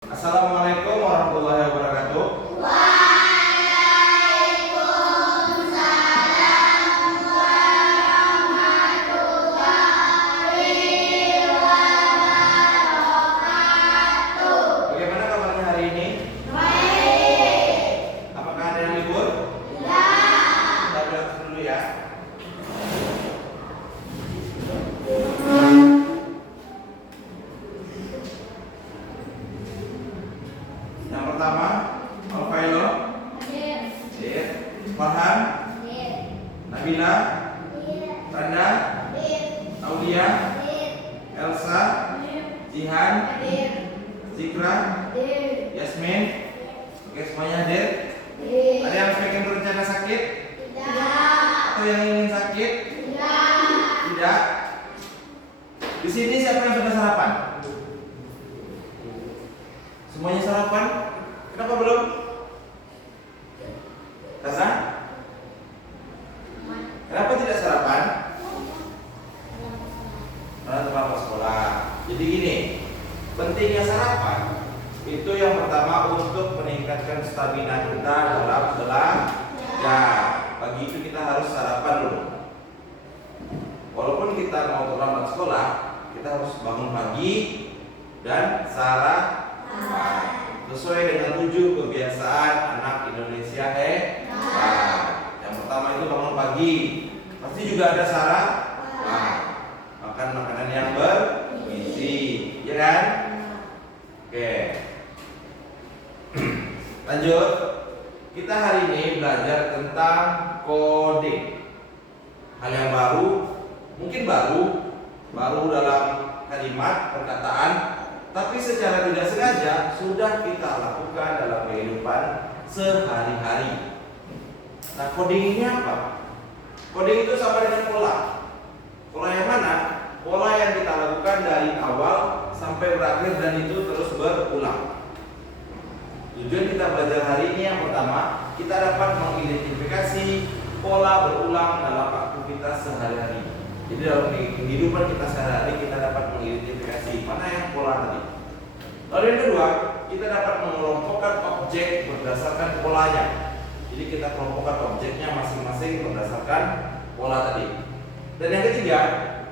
Assalamualaikum warahmatullahi wabarakatuh. Waalaikumsalam warahmatullahi wabarakatuh. Bagaimana kabarnya hari ini? Baik. Apakah ada yang libur? Ya. Kita berangkat dulu ya. Yang pertama, Alfailo, Hadir. Hadir, Farhan, Hadir. Nabila, Hadir. Randa, Hadir. Aulia, Hadir. Elsa, Hadir. Jihan, Hadir. Zikra, Hadir. Yasmin. Oke, semuanya hadir. Hadir. Ada yang pengen berencana sakit? Tidak. Atau yang ingin sakit? Tidak. Tidak. Di sini siapa yang sudah sarapan? Semuanya sarapan? Kenapa belum? Karena? Kenapa tidak sarapan? Karena terlambat sekolah. Jadi gini, pentingnya sarapan itu yang pertama untuk meningkatkan stamina kita dalam belajar. Pagi itu kita harus sarapan dulu. Walaupun kita mau terlambat sekolah, kita harus bangun pagi dan sarapan sesuai dengan 7 kebiasaan anak Indonesia yang pertama itu bangun pagi, pasti juga ada sarapan, makan makanan yang bergizi, ya kan? Oke, lanjut. Kita hari ini belajar tentang coding, hal yang baru, mungkin baru dalam kalimat perkataan, tapi secara tidak sengaja sudah kita lakukan dalam kehidupan sehari-hari. Nah, coding ini apa? Coding itu sama dengan pola. Pola yang mana? Pola yang kita lakukan dari awal sampai berakhir dan itu terus berulang. Tujuan kita belajar hari ini yang pertama, kita dapat mengidentifikasi pola berulang dalam aktivitas sehari-hari. Jadi dalam kehidupan kita sehari-hari kita dapat mengidentifikasi mana yang pola tadi. Lalu yang kedua, kita dapat mengelompokkan objek berdasarkan polanya. Jadi kita kelompokkan objeknya masing-masing berdasarkan pola tadi. Dan yang ketiga,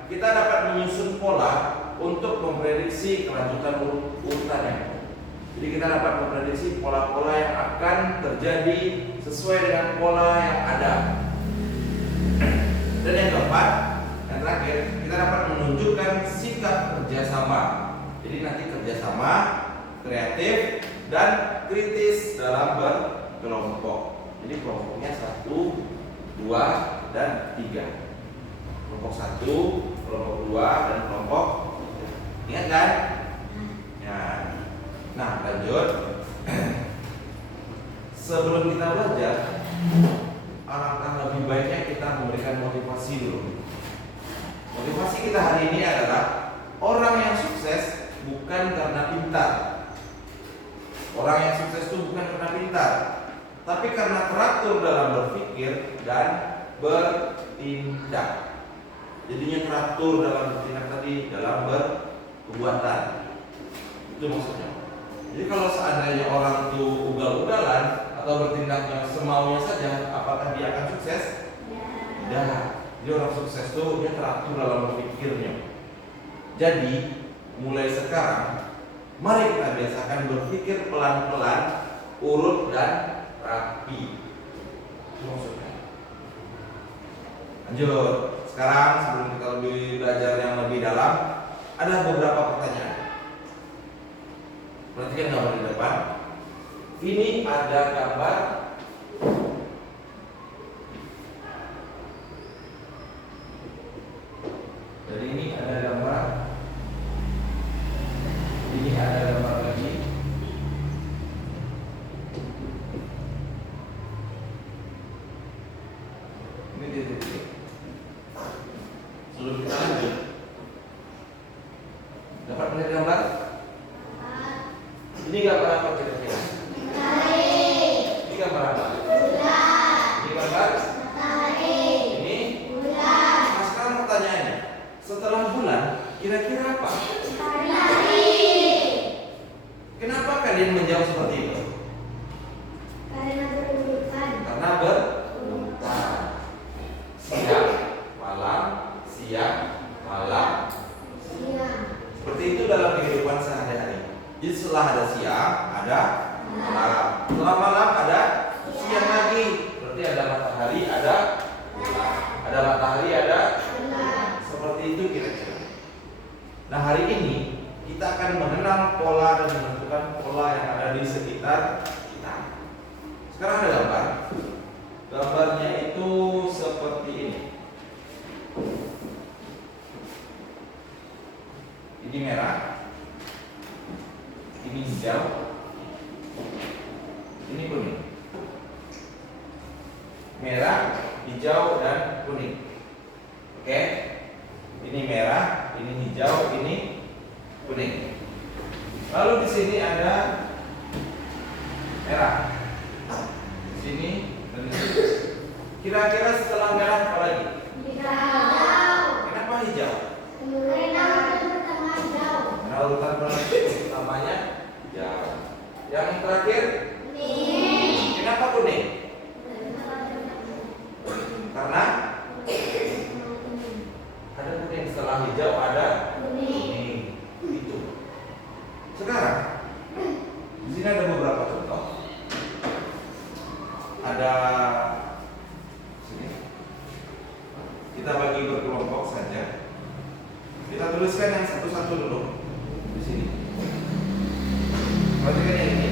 kita dapat menyusun pola untuk memprediksi kelanjutan urutannya. Jadi kita dapat memprediksi pola-pola yang akan terjadi sesuai dengan pola yang ada. Dan yang keempat, yang terakhir, kita dapat menunjukkan sikap kerjasama. Jadi nanti kerjasama, kreatif, dan kritis dalam berkelompok. Jadi kelompoknya 1, 2, dan 3. Kelompok 1, kelompok 2, dan kelompok 3. Ingat kan? Ya. Nah, lanjut. Sebelum kita belajar, alangkah lebih baiknya kita memberikan motivasi dulu. Motivasi kita hari ini adalah orang yang sukses bukan karena pintar. Orang yang sukses itu bukan karena pintar, tapi karena teratur dalam berpikir dan bertindak. Jadinya teratur dalam bertindak tadi, dalam berperbuatan. Itu maksudnya. Jadi kalau seandainya orang itu ugal-ugalan atau bertindaknya semaunya saja, apakah dia akan sukses? Tidak. Jadi orang sukses itu dia teratur dalam berpikirnya. Jadi mulai sekarang, mari kita biasakan berpikir pelan-pelan, urut dan rapi. Itu maksudnya. Lanjut. Sekarang sebelum kita lebih belajar yang lebih dalam, ada beberapa pertanyaan. Perhatikan gambar di depan. Ini ada gambar dari ini ada gambar. Ini ada gambar lagi. Ini titik-titik. Sebelum kita lanjut, dapat melihat gambar? Ini gambar apa kira-kira? Ini gambar apa? Ini gambar? Ini? Nah, sekarang pertanyaannya, setelah bulan, kira-kira apa? Kenapa kalian menjawab seperti itu? Karena berurutan. Karena berurutan. Siang, malam, siang, malam. Siang. Seperti itu dalam kehidupan sehari-hari. Jadi setelah ada siang, ada malam. Setelah malam ada siang lagi. Berarti ada matahari, ada bulan. Ada matahari, ada bulan. Seperti itu kira-kira. Nah, hari ini kita akan mengenal pola dan menentukan pola yang ada di sekitar kita. Sekarang ada gambar. Gambarnya itu seperti ini. Ini merah, ini hijau, ini kuning. Merah, hijau, dan kuning. Oke? Ini merah, ini hijau, ini kuning. Lalu di sini ada merah. Di sini dan di sini. Kira-kira setelah merah apa lagi? Hijau. Kenapa hijau? Karena pertama hijau. Karena urutan pertamanya hijau. Yang terakhir Kuning. kenapa kuning? Karena ada kuning, setelah hijau ada kuning. Itu. Sekarang di sini ada beberapa contoh. Ada sini. Kita bagi berkelompok saja. Kita tuliskan yang satu-satu dulu di sini. Perhatikan yang ini.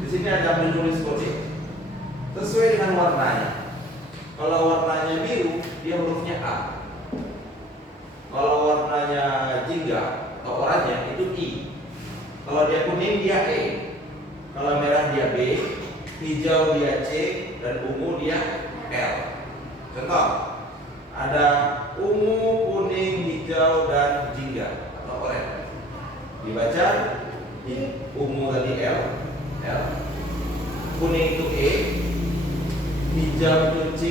Di sini ada menulis kode sesuai dengan warnanya. Kalau warnanya biru, dia hurufnya A. Kalau warnanya jingga atau oranye itu I. Kalau dia kuning dia E. Kalau merah dia B, hijau dia C, dan ungu dia L. Contoh, ada ungu, kuning, hijau, dan jingga atau oranye. Dibaca ungu tadi L, kuning itu E, hijau itu C,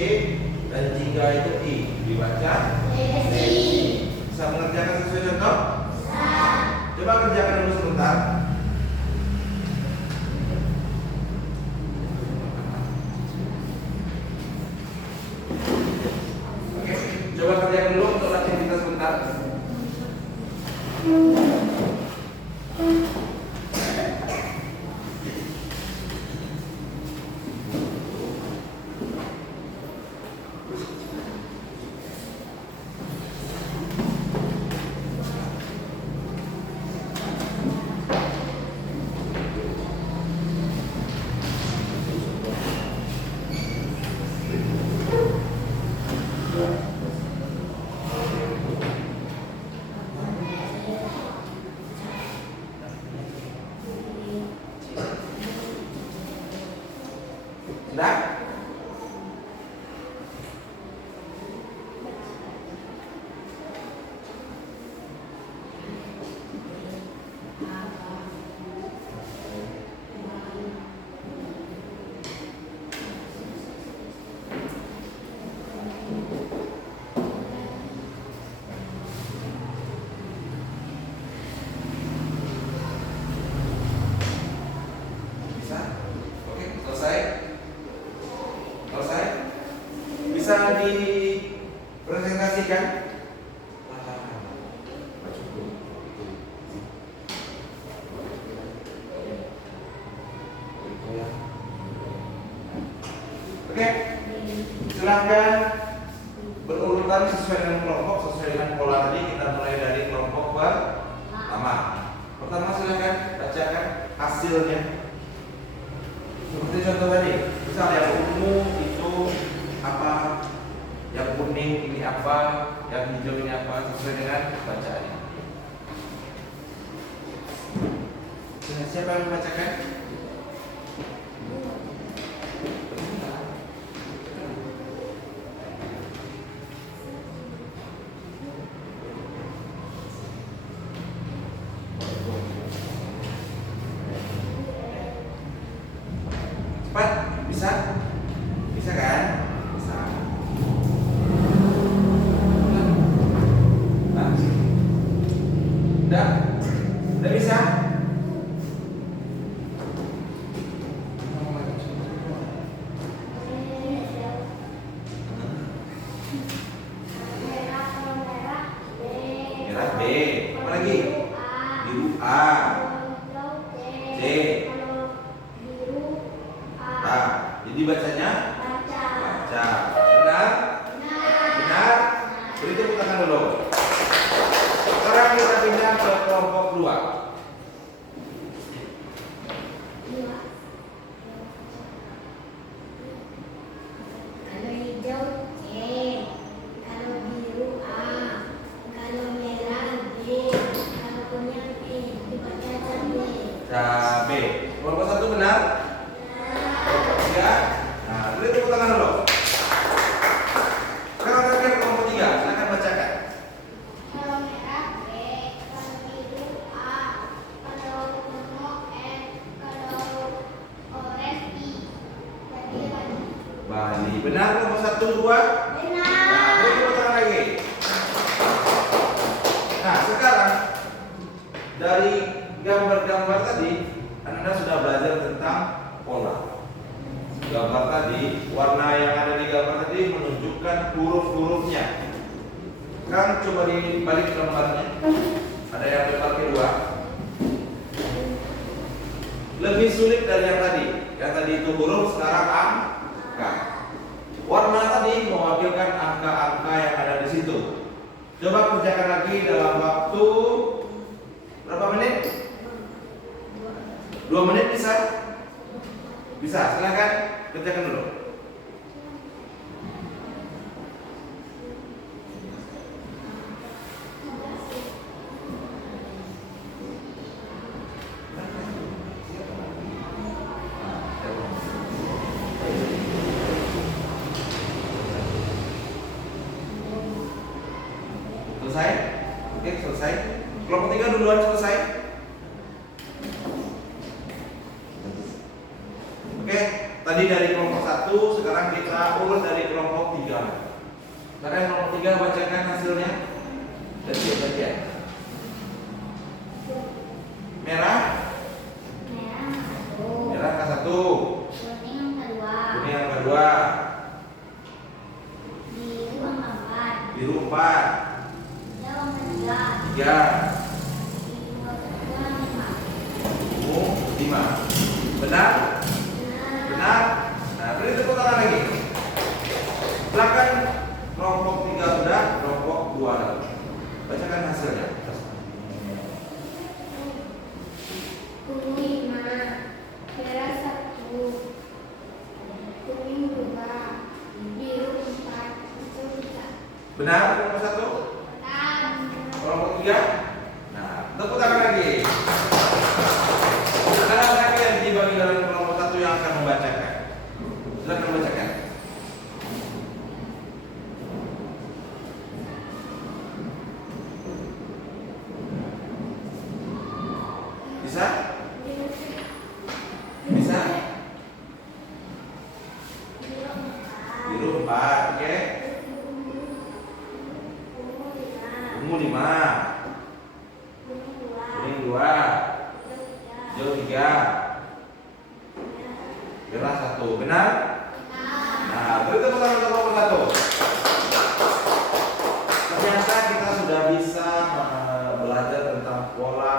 dan jingga itu I. Dibaca C. Bisa mengerjakan sesuai contoh? Coba kerjakan dulu sebentar. Oke, coba kerjakan dulu untuk latihan kita sebentar. Sudah? Bisa? Oke, selesai? Selesai? Bisa dipresentasikan? Oke, silahkan berurutan sesuai dengan kelompok, sesuai dengan pola tadi. Kita mulai dari kelompok pertama. Pertama silahkan bacakan hasilnya. Seperti contoh tadi, misal yang ungu itu apa, yang kuning ini apa, yang hijau ini apa, sesuai dengan bacaannya. Siapa yang membacakan? Cepat, bisa? Bisa kan? Bisa. Nah. Udah? Udah bisa? oke. Kelompok 1 benar? Kelompok 3. Nah, beri tepuk tangan dulu. Sekarang terakhir kelompok 3, silakan bacakan. Kalau merah B, kalau biru A, kalau ungu F, kalau orange I. Jadi Bali. Bali. Benar kelompok 1, 2? Nah, beri tepuk tangan lagi. Nah, sekarang dari gambar-gambar tadi, Anda sudah belajar tentang pola. Gambar tadi, warna yang ada di gambar tadi menunjukkan huruf-hurufnya. Kan coba dibalik gambarnya. Ada yang lebar kedua. Lebih sulit dari yang tadi. Yang tadi itu huruf, sekarang angka. Warna tadi mewakilkan angka-angka yang ada di situ. Coba kerjakan lagi dalam waktu berapa menit? 2 menit bisa? Bisa, silakan kerjakan dulu. Selesai? Oke, selesai. Kelompok 3 duluan selesai. Oke, tadi dari kelompok 1, sekarang kita urut dari kelompok 3. Sekarang kelompok 3 bacakan hasilnya. Bagian. Merah, Merah satu, merah angka 1. kuning angka dua, Kuning angka 2. biru angka empat, Biru 4. hijau angka tiga, 3. biru angka dua lima. Ungu 5. Benar? Benar? Nah, beri tepuk tangan lagi. Silakan kelompok 3 sudah, kelompok 2 lagi. Bacakan hasilnya. Ungu lima, merah satu, kuning dua, biru empat, hijau tiga. Benar kelompok 1? Benar. Kelompok 3? Nah, tepuk tangan lagi. Sekarang lagi yang dibagi dalam kelompok 1 yang akan membacakan. Silakan membacakan. Bisa? Bisa? Biru empat, Biru 4, oke. ungu lima, Ungu 5. kuning dua, Kuning 2. hijau tiga, Hijau 3. Merah 1. Benar? Nah, beri tepuk tangan untuk kelompok 1. Ternyata kita sudah bisa belajar tentang pola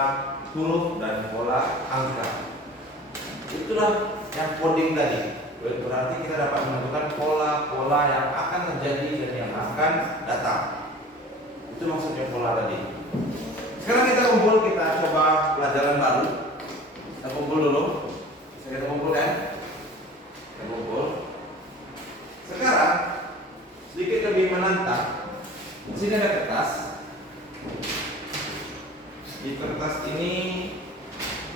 huruf dan pola angka. Itulah yang coding tadi. Berarti kita dapat menentukan pola-pola yang akan terjadi dan yang akan datang. Itu maksudnya pola tadi. Sekarang kita kumpul, kita coba pelajaran baru. Kita kumpul dulu. Bisa kita kumpul kan? Kita kumpul. Sekarang sedikit lebih menantang. Di sini ada kertas. Di kertas ini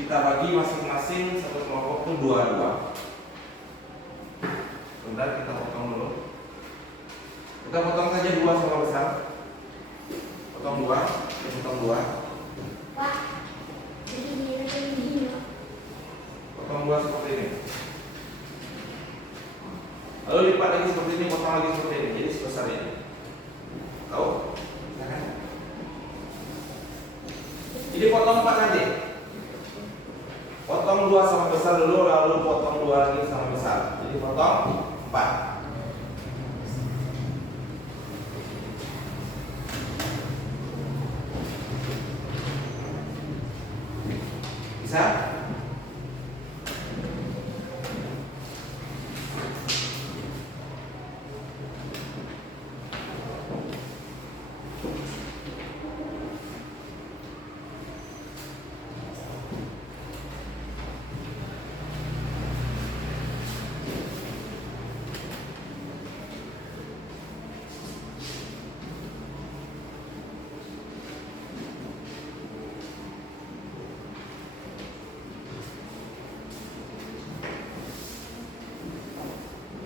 kita bagi masing-masing satu kelompok itu 2-2. Bentar, kita potong dulu. Kita potong saja 2 sama besar. Potong 2, potong 2. Pak, begini. Potong 2 seperti ini. Lalu lipat lagi seperti ini, potong lagi seperti ini. Jadi sebesar ini. Tahu? Bisa kan? Jadi potong 4 nanti. Potong 2 sama besar dulu, lalu potong 2 lagi sama besar. Jadi potong 4. Bisa?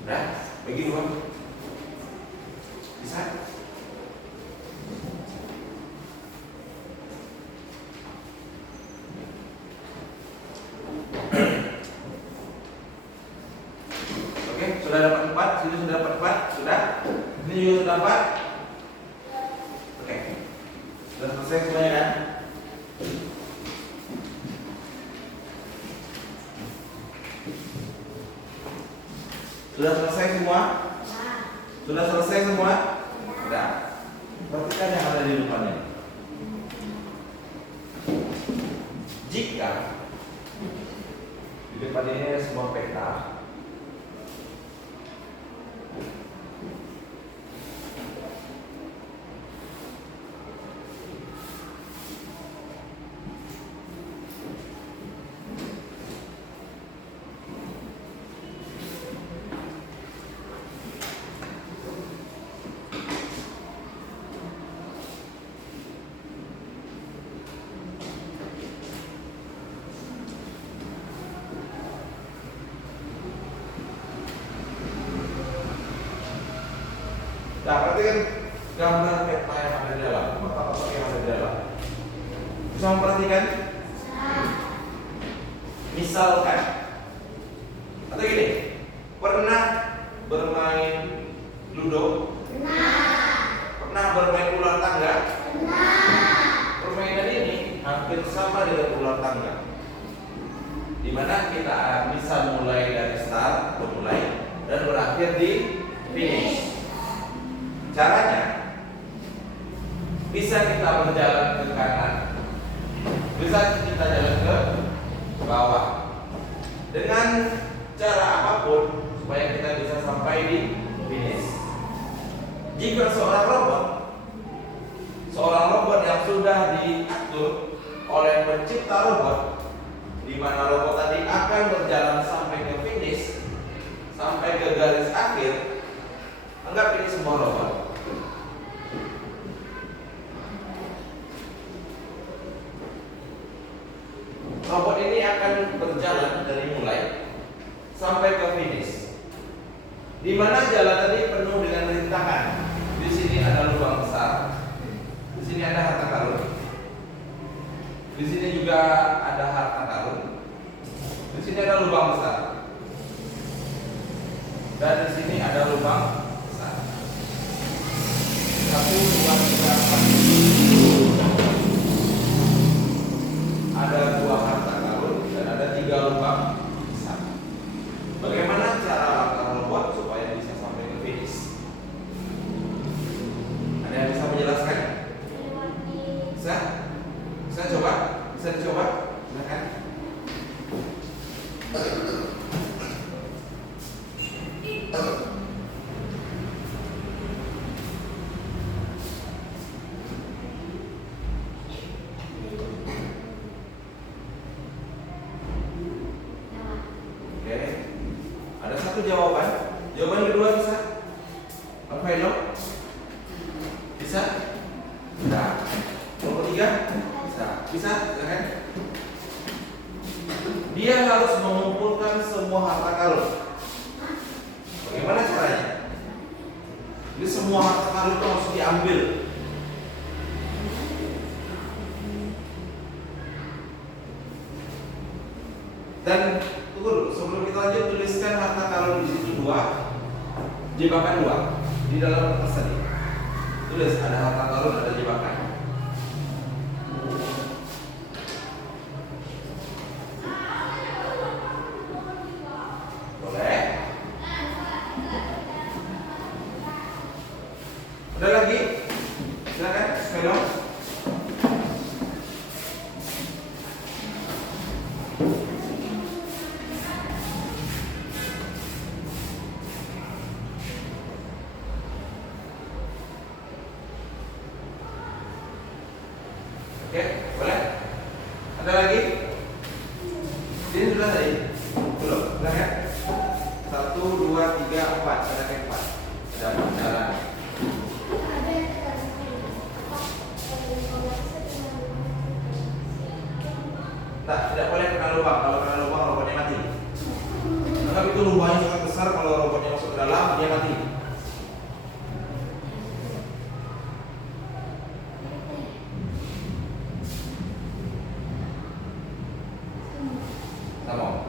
Udah, bagi 2. Bisa? Oke, sudah dapat 4, sini sudah dapat 4, sudah. Ini juga sudah dapat. Oke. Sudah selesai semuanya kan? Sudah selesai semua? Sudah selesai semua? Sudah. Perhatikan yang ada di depannya. Jika di depan ini ada sebuah peta, nah, perhatikan gambar peta yang ada di dalam, kotak-kotak yang ada di dalam. Bisa memperhatikan? Misalkan, atau gini, pernah bermain ludo? Pernah bermain ular tangga? Permainan ini hampir sama dengan ular tangga, dimana kita bisa mulai dari start, memulai dan berakhir di finish. Caranya bisa kita berjalan ke kanan, bisa kita jalan ke bawah dengan cara apapun supaya kita bisa sampai di finish. Jika seorang robot yang sudah diatur oleh pencipta robot, di mana robot tadi akan berjalan sampai ke finish, sampai ke garis akhir, anggap ini sebuah robot. Robot ini akan berjalan dari mulai sampai ke finish, di mana jalan tadi penuh dengan rintangan. Di sini ada lubang besar, di sini ada harta karun, di sini juga ada harta karun, di sini ada lubang besar, dan di sini ada lubang besar. 1, 2, 3, 4. Ada 2 harta karun dan ada 3 lubang besar. Bagaimana cara langkah robot supaya bisa sampai ke finish? Ada yang bisa menjelaskan? Bisa? Bisa coba? Bisa dicoba? Silakan. Jawaban. Jawaban kedua bisa? Apa itu? Bisa? Bisa. Nomor 3? Bisa. Bisa? Silakan. Dia harus mengumpulkan semua harta karun. Bagaimana caranya? Jadi semua harta karun itu harus diambil. Dan tunggu dulu, sebelum kita lanjut, tuliskan harta karun di situ 2, jebakan 2 di dalam kertas tadi. Tulis ada harta karun, ada jebakan. Boleh? Udah lagi? Silakan, sepeda. Oke, boleh? Ada lagi? Ini sudah tadi? Belum? Sudah ya? 1, 2, 3, 4. Ada yang 4. Ada 4 jalan. Nah, tidak boleh kena lubang. Kalau kena lubang, robotnya mati. Anggap itu lubangnya sangat besar. Kalau robotnya masuk ke dalam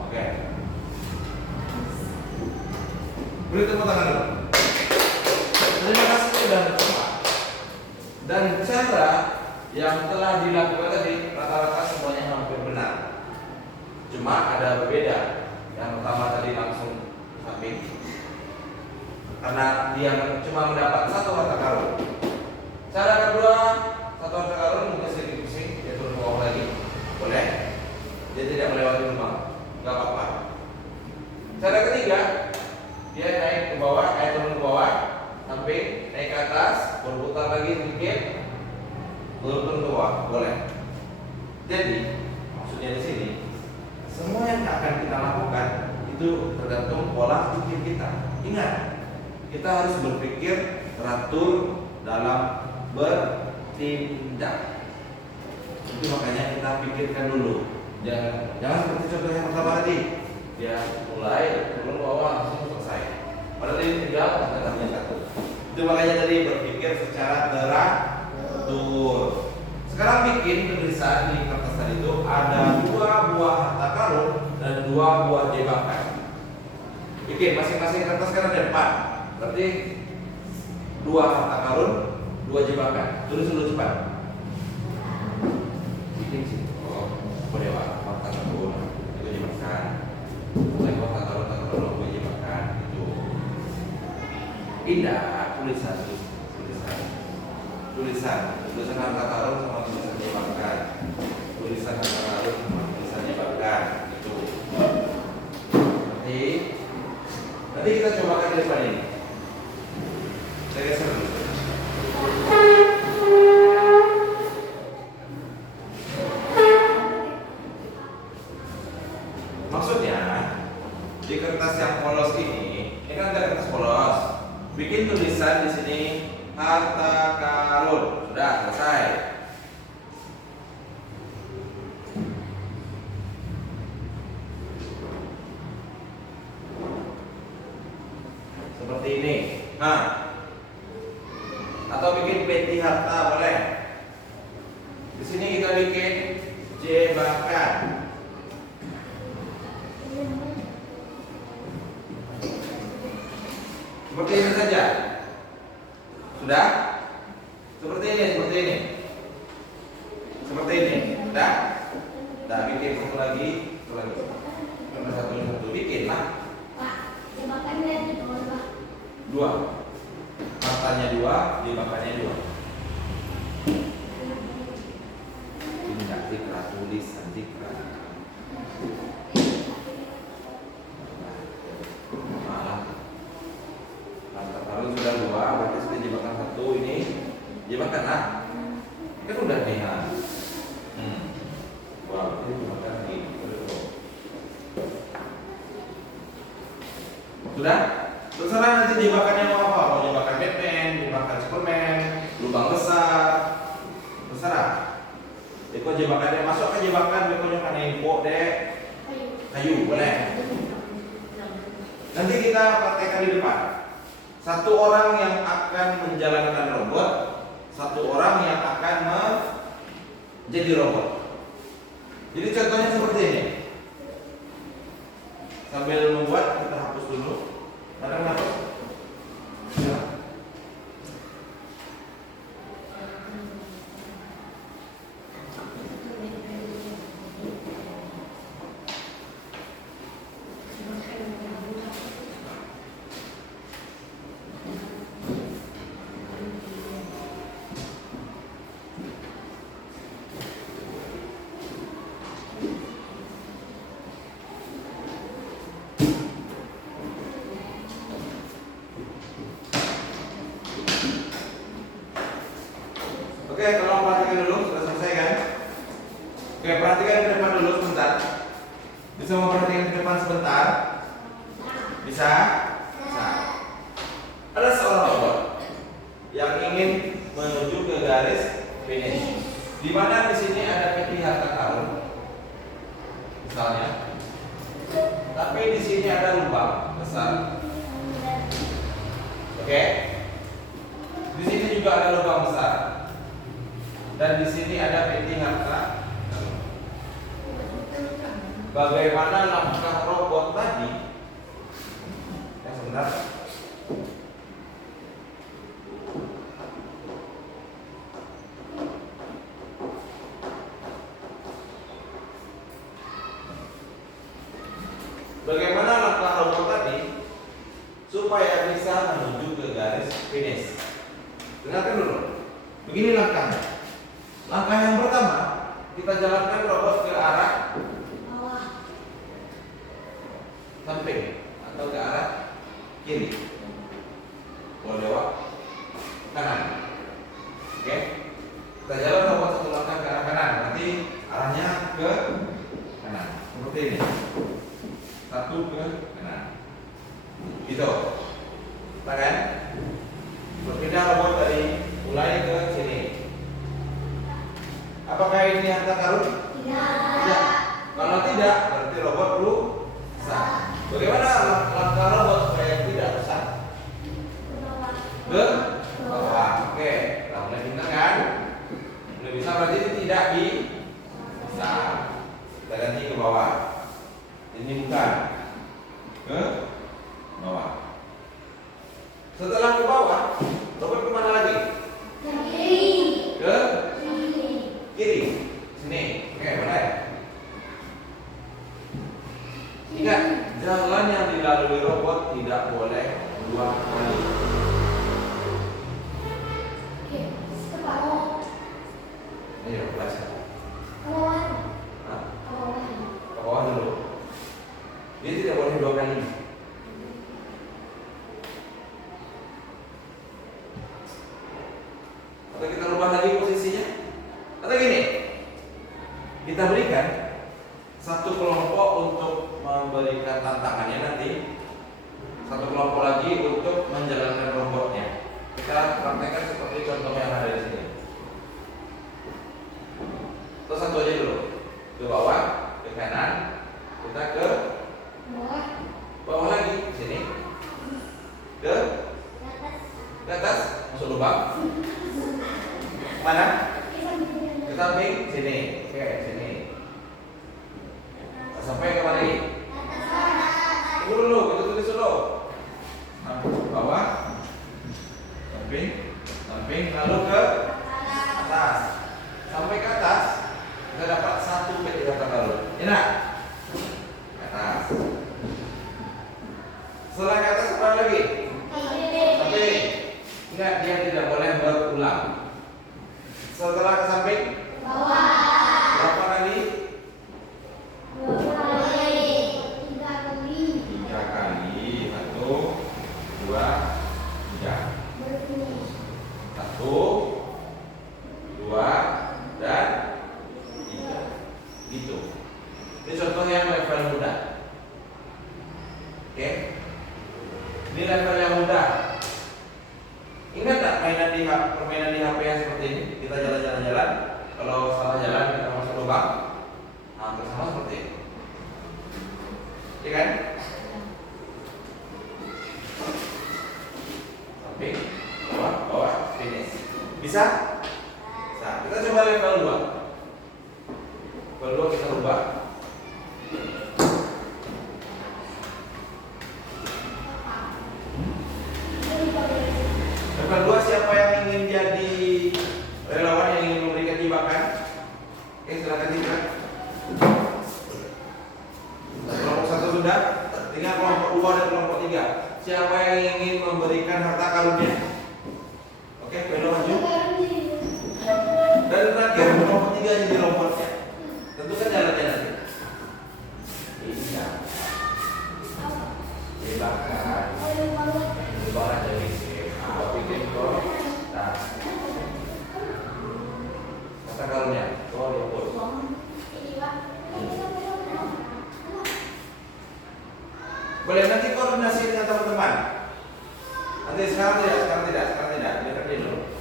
Oke. Beri tepuk tangan dulu. Terima kasih sudah bersama. Dan cara yang telah dilakukan tadi rata-rata semuanya hampir benar. Cuma ada berbeda. Yang pertama tadi langsung samping, karena dia cuma mendapat satu harta karun. Cara kedua, satu harta karun mungkin sedikit pusing, dia turun ke bawah lagi, boleh. Dia tidak melewati rumah, nggak apa-apa. Cara ketiga, dia naik ke bawah, turun ke bawah, samping, naik ke atas, berputar lagi sedikit, turun ke bawah, boleh. Jadi maksudnya di sini, semua yang akan kita lakukan itu tergantung pola pikir kita. Ingat, kita harus berpikir teratur dalam bertindak. Itu makanya kita pikirkan dulu. Jangan seperti contoh yang pertama tadi. Dia mulai turun ke bawah langsung selesai. Padahal ini tinggal yang satu. Itu makanya tadi berpikir secara teratur. Sekarang bikin tulisan di kertas tadi itu ada 2 buah harta karun dan 2 buah jebakan. Bikin masing-masing kertas kan ada 4. Berarti 2 harta karun, 2 jebakan. Tulis dulu cepat. Bikin sih. Oh, dewa harta karun, itu jebakan. Lagi harta karun, 2 jebakan. Itu. Indah tulisan harta karun sama tulisan jebakan. Tulisan harta karun sama tulisan jebakan. Itu. Nanti kita cobakan di depan ini. Saya geser dulu. Maksudnya di kertas yang polos ini kan ada kertas polos. Bikin tulisan di sini harta karun. Sudah selesai. Seperti ini. Nah, atau bikin peti harta boleh. Di sini kita bikin jebakan. Seperti ini saja. Sudah? Seperti ini. Seperti ini. Sudah? Nah, bikin satu lagi. Satu. Bikin lah. Pak, jebakannya di bawah. 2. Hartanya 2, jebakannya 2. Ini enggak dikira tulisan dikira. Harta karun sudah 2, berarti sudah jebakan 1 ini. Jebakan lah. Kan udah nih. Wow, ini jebakan nih. Sudah? Terserah nanti jebakannya mau apa, mau jebakan Batman, jebakan Superman, lubang besar, terserah. Iko jebakannya masuk ke jebakan, Iko kan info deh, kayu boleh. Nanti kita praktekkan di depan. 1 orang yang akan menjalankan robot, 1 orang yang akan menjadi robot. Jadi contohnya seperti ini. Sambil membuat kita hapus dulu. Mana hapus? Ya. Oke, tolong perhatikan dulu, sudah selesai kan? Oke, perhatikan ke depan dulu sebentar. Bisa memperhatikan ke depan sebentar? Bisa? Bisa. Ada seorang robot yang ingin menuju ke garis finish. Di mana di sini ada peti harta karun, misalnya. Tapi di sini ada lubang besar. Oke? Di sini juga ada lubang besar. Dan di sini ada peti harta. bagaimana langkah robot tadi? Ya, sebentar. Bagaimana langkah robot tadi supaya bisa menuju ke garis finish? Dengarkan dulu. Begini langkahnya. Langkah yang pertama, kita jalankan robot ke arah bawah, samping atau ke arah kiri. Boleh lewat kanan. Oke. Kita jalan robot satu langkah ke arah kanan. Nanti arahnya ke kanan. Seperti ini. Satu ke kanan. Gitu. Kita kan? Berpindah robot dari mulai ke sini. Apakah ini harta karun? Tidak. Kalau tidak, berarti robot rusak. Bagaimana langkah robot supaya tidak rusak? Ke bawah. Oke, kita mulai pintar kan? Mulai bisa berarti tidak bisa. Kita ganti ke bawah. Ini bukan ke bawah. Setelah ke bawah, robot kemana lagi? Ke kiri. Sini. Oke, boleh. Ingat, jalan yang dilalui robot tidak boleh dua kali. Ayo, belajar. Nah, ke bawah dulu. Dia tidak boleh dua kali. Atau kita rubah lagi posisinya. Atau gini, kita berikan satu kelompok untuk memberikan tantangannya nanti, satu kelompok lagi untuk menjalankan robotnya. Kita praktekkan seperti contoh yang ada di sini. Terus satu aja dulu, ke bawah, ke kanan, kita ke bawah lagi, sini, ke atas, masuk lubang, mana? Ke samping, sini, oke, sini. Sampai ke mana lagi? Tunggu dulu, kita tulis dulu. Bawah, samping, samping, lalu ke atas. Sampai ke atas, kita dapat satu peti harta karun. Enak? Ke atas. Setelah ke atas, apa lagi? Samping. Ingat, dia tidak boleh berulang. Setelah ke samping, berapa kali? 3 kali. 1, 2, 3. 1, 2, dan 3. Gitu. Ini contoh yang level mudah. Oke. Ini level yang mudah. Ingat tak permainan di HP yang seperti ini? Kita jalan-jalan. Kalau salah jalan kita masuk lubang. Hampir sama seperti ini. Iya kan? Samping, bawah, finish. Bisa? Bisa. Kita coba level 2. Level 2 kita rubah. Level 2 siapa yang ingin jadi relawan yang ingin memberikan jebakan? Oke, silakan jebat. Kelompok 1 sudah, tinggal kelompok 2 dan kelompok 3. Siapa yang ingin memberikan harta karunnya? Oke, belok maju. Dan terakhir kelompok 3 jadi robotnya. Tentukan jalannya nanti. Iya. Jebakan. Jebakan dari apa bikin kok? Nah. Harta karunnya. Oh, dia pun. Boleh nanti koordinasi dengan teman-teman. Nanti sekarang tidak. Biar dulu.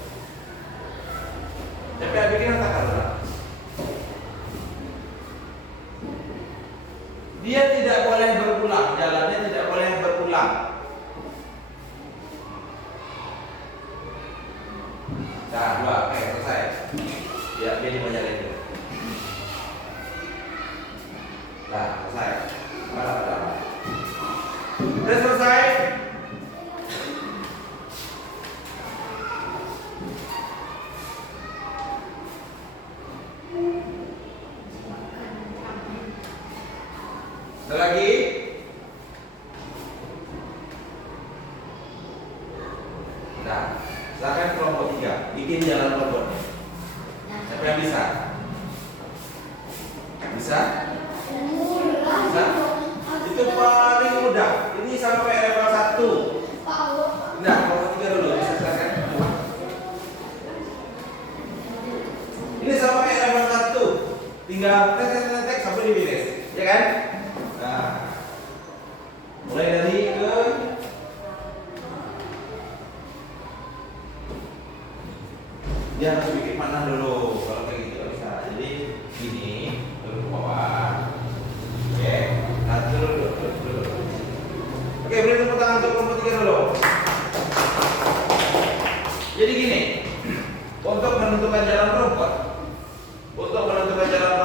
Tapi bikin harta karun. Dia tidak boleh berulang, jalannya tidak boleh berulang. Nah, 2, oke, selesai. Ya, dia dimajalin dulu. Nah, Ada lagi? Nah, silakan kelompok 3 bikin jalan robotnya. Siapa yang bisa? Bisa? Bisa? Itu paling mudah. Ini sampai level 1. Nah, kelompok 3 dulu. Bisa silakan. Ini sama kayak level 1. Tinggal tek sampai di finish. Ya kan? Nah, mulai dari ke dia harus bikin panah dulu. Kalau kayak gitu nggak bisa. Jadi gini, turun ke bawah. Oke, nah dulu. Oke, beri tepuk tangan untuk kelompok 3 dulu. Jadi gini, untuk menentukan jalan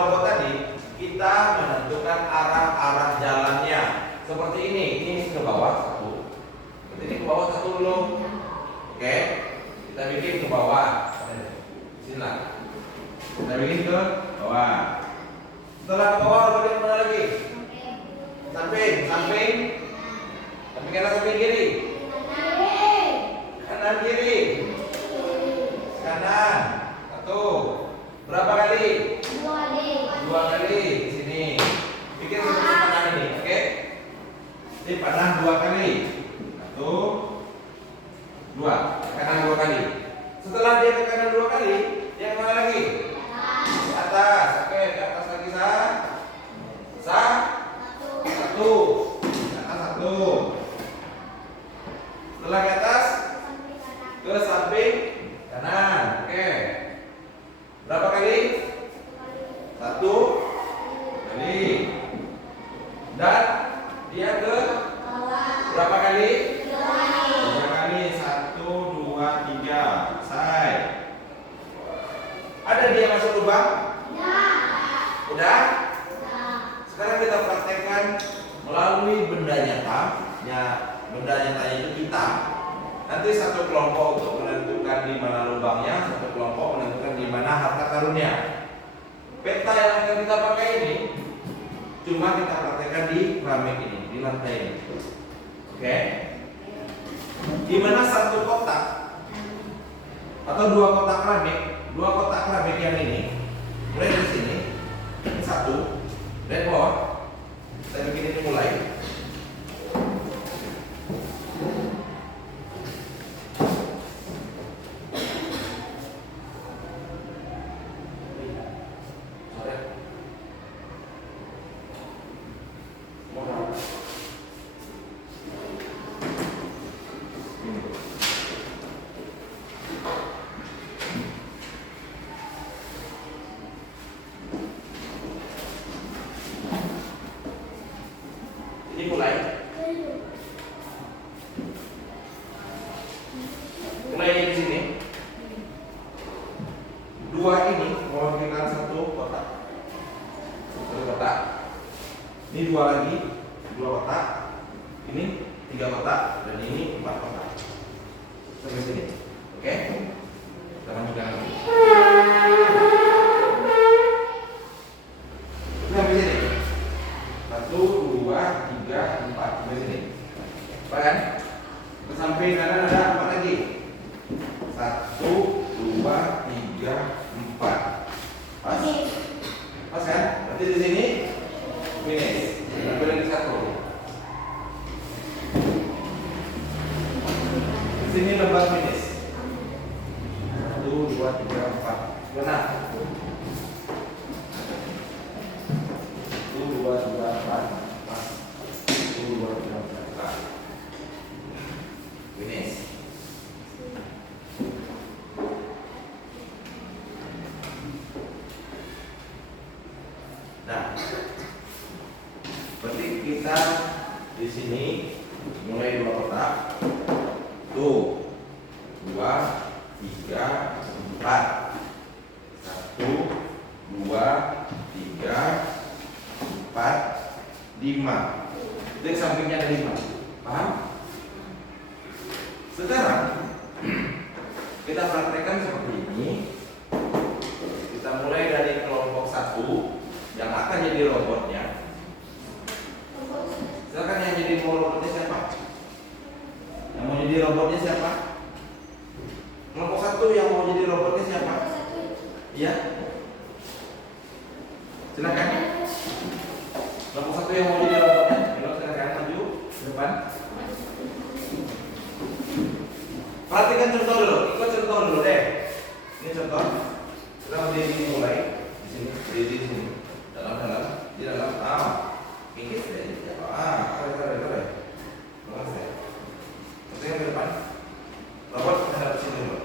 robot tadi, kita menentukan arah jalannya. Seperti ini ke bawah 1. Seperti ini ke bawah 1 dulu. Oke, kita bikin ke bawah. Sinilah. Kita bikin ke bawah. Setelah ke bawah, balik kemana lagi? Samping kanan, samping kiri. Kanan kiri. Kanan. 1. Berapa kali? 2 kali. Sini. Bikin seperti panah ini, oke? Ini panah 2 kali. 1, 2. Kanan 2 kali. Setelah dia ke kanan 2 kali, dia kemana lagi? Ke atas. Oke, ke atas lagi sah. 1. Ke atas 1. Setelah ke atas, ke samping kanan. Oke. Berapa kali? 1 kali. Dan dia ke berapa kali? 3 kali. 1, 2, 3. Selesai. Ada dia masuk lubang? Udah? Sekarang kita praktekkan melalui benda nyata. Benda nyatanya itu kita. Nanti satu kelompok untuk menentukan di mana lubangnya, satu kelompok menentukan di mana harta karunnya. Peta yang akan kita pakai ini cuma kita praktekkan di keramik ini, di lantai ini. Oke? Di mana satu kotak atau 2 kotak keramik yang ini, mulai dari sini, 1, dari bawah, saya bikin ini mulai. Ini mulai di sini. 2 ini mewakilkan satu kotak. Ini 2 lagi, 2 kotak. Ini 3 kotak dan ini 4 kotak. Sampai sini. Oke? Kita lanjutkan lagi. Sampai sini. 1, 2, 3, 4. Sampai sini. Apa kan? Ke samping kanan ada 4 lagi. 1, 2, 3, 4. Pas? Pas kan? Berarti di sini finish. Ambil lagi 1. Di sini lembar finish. 1, 2, 3, 4. Benar. 1, 2, 3, 4. Pas. 1, 2, 3, 4. Finish. Nah, berarti kita di sini mulai 2 kotak. Tuh, 2, 3, 4. 1, 2, 3, 4, 5. Jadi sampingnya ada 5. Paham? Sekarang kita praktekkan seperti ini. Kita mulai dari kelompok 1 yang akan jadi robotnya. robotnya siapa? Kelompok 1 yang mau jadi robotnya siapa? Iya. Silakan. Kelompok 1 yang mau jadi robotnya, silakan maju ke depan. Perhatikan contoh dulu, ikut contoh dulu deh. Ini contoh. Kita mau mulai di sini, di sini. Di dalam. Ini saja. Tarik. Yang ke depan. Robot hadap sini dulu.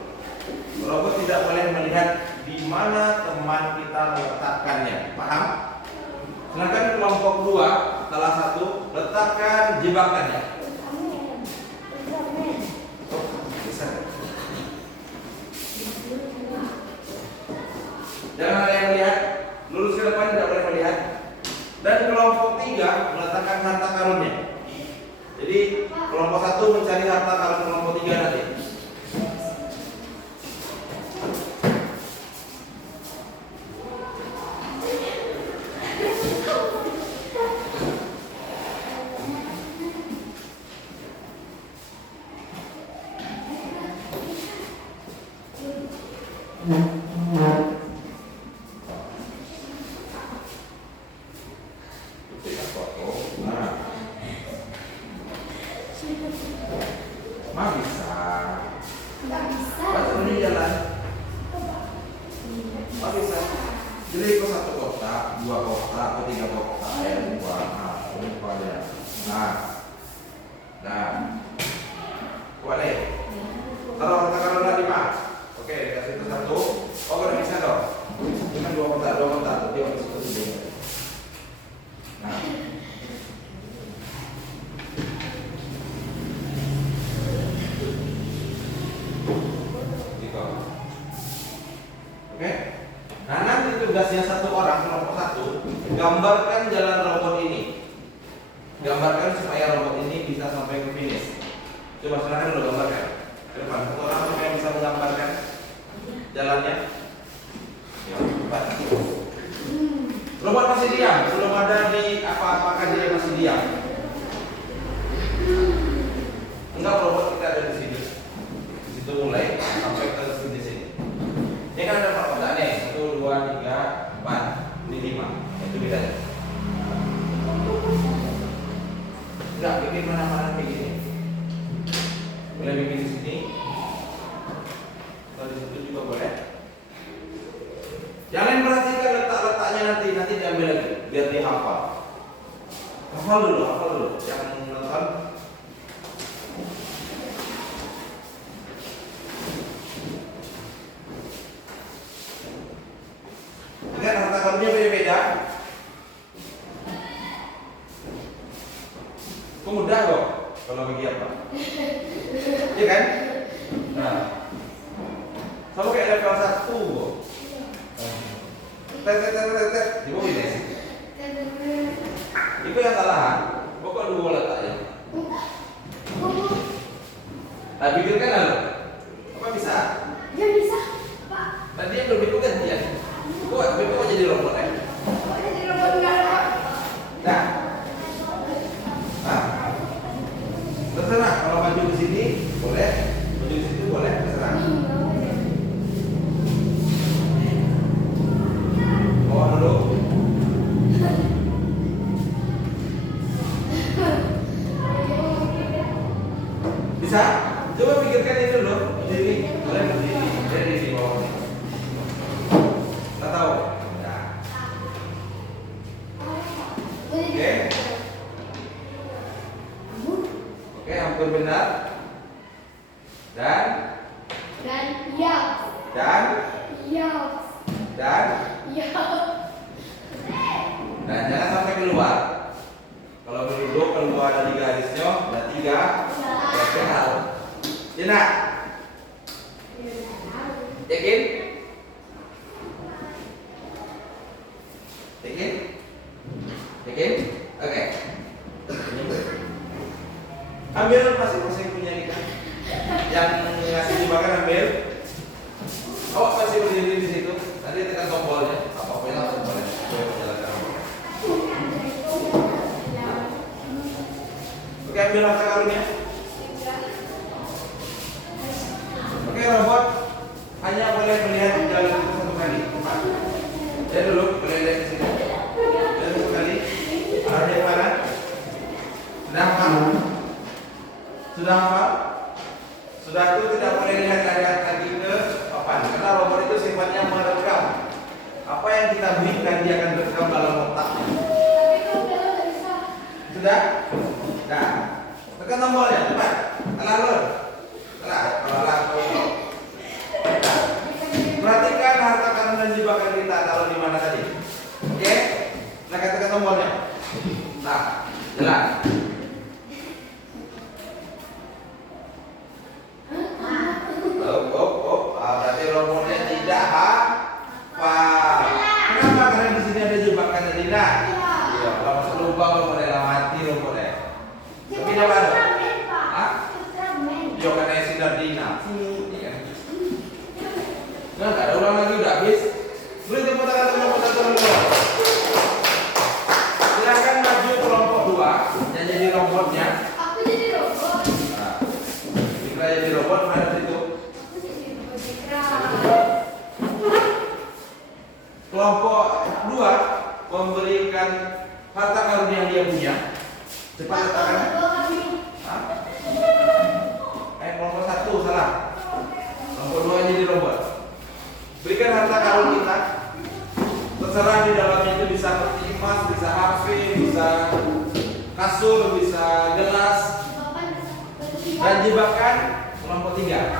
Robot tidak boleh melihat di mana teman kita meletakkannya. Paham? Silakan kelompok 2, salah satu letakkan jebakannya. Jangan ada yang melihat. Lurus ke depan, tidak boleh melihat. Dan kelompok 3 meletakkan harta karunnya. Jadi kelompok 1 mencari harta karun kelompok 3 nanti. Tugasnya satu orang kelompok 1 gambarkan jalan robot ini, gambarkan supaya robot ini bisa sampai ke finish. Coba silakan dulu gambarkan ke depan. Satu orang supaya bisa menggambarkan jalannya. Ya, cepat. Robot masih diam, belum ada di apa-apakan, dia masih diam. Enggak, robot kita ada di sini. Di situ mulai sampai ke sini sini. Ini kan ada 4 kotak nih, 1, 2, 3, 4, ini 5. Itu bedanya. Enggak, bikin mana-mana begini. Boleh bikin di sini. Kalau di situ juga boleh. Jangan perhatikan letak-letaknya nanti diambil lagi, biar dihafal. Hafal dulu. Yang nonton. Lihat harta karunnya beda-beda. Kok mudah kok kalau bagi apa? Iya kan? Nah, sama kayak level 1 kok. Di bawah ini. Itu yang salah. Pokok 2 letaknya. Nah, pikirkan lalu. Apa bisa? Ya bisa, Pak. Tadi yang belum itu gantian. Kok jadi robot ya? Kok jadi robot enggak ada? Nah, terserah. Kalau maju ke sini boleh, maju ke situ boleh, terserah. Bawa dulu. Bisa? Coba pikirkan ini dulu. Berdiri, boleh berdiri. Dari di bawah. Nggak tahu. Nah. Oke. Oke, hampir benar. Dan ya. Dan jangan sampai keluar. Kalau berduduk keluar dari garisnya, ada 3 vertikal. Tidak. Yakin? Oke. Ambil masing-masing punya kita. Yang ngasih jebakan ambil. Awak masih berdiri di situ. Nanti tekan tombolnya. Apa-apa langsung boleh. Oke, ambil harta karunnya. melihat jalan itu satu kali. Lihat dulu, boleh lihat ke sini. Lihat satu kali. Arahnya mana? Sudah hafal? Sudah hafal? Sudah itu tidak boleh lihat lagi ke papan. Karena robot itu sifatnya merekam. Apa yang kita berikan dia akan rekam dalam otaknya. Sudah? Nah, tekan tombolnya, cepat. Alur. Perhatikan harta karun dan jebakan kita taruh di mana tadi. Oke? Nah, tekan tombolnya. Nah, jalan. Berarti robotnya tidak hafal. Kenapa? Karena di sini ada jebakan dan tidak. Iya, kalau masuk lubang robotnya lah mati robotnya. Tapi dia baru. Hah? Iya, karena sinar dinafu. Nah, nggak ada ulang lagi, udah habis. Boleh tepuk tangan kelompok dulu. Silakan maju kelompok 2 yang jadi robotnya. Aku jadi robot. Nah, jika jadi robot mana situ? Aku jadi robot Zikra. Kelompok 2 memberikan harta karun yang dia punya. Cepat katakan. Hah? Kelompok 1 salah. Kelompok 2 jadi robot. Berikan harta karun kita. Terserah di dalamnya itu bisa peti emas, bisa HP, bisa kasur, bisa gelas. Dan jebakan kelompok 3.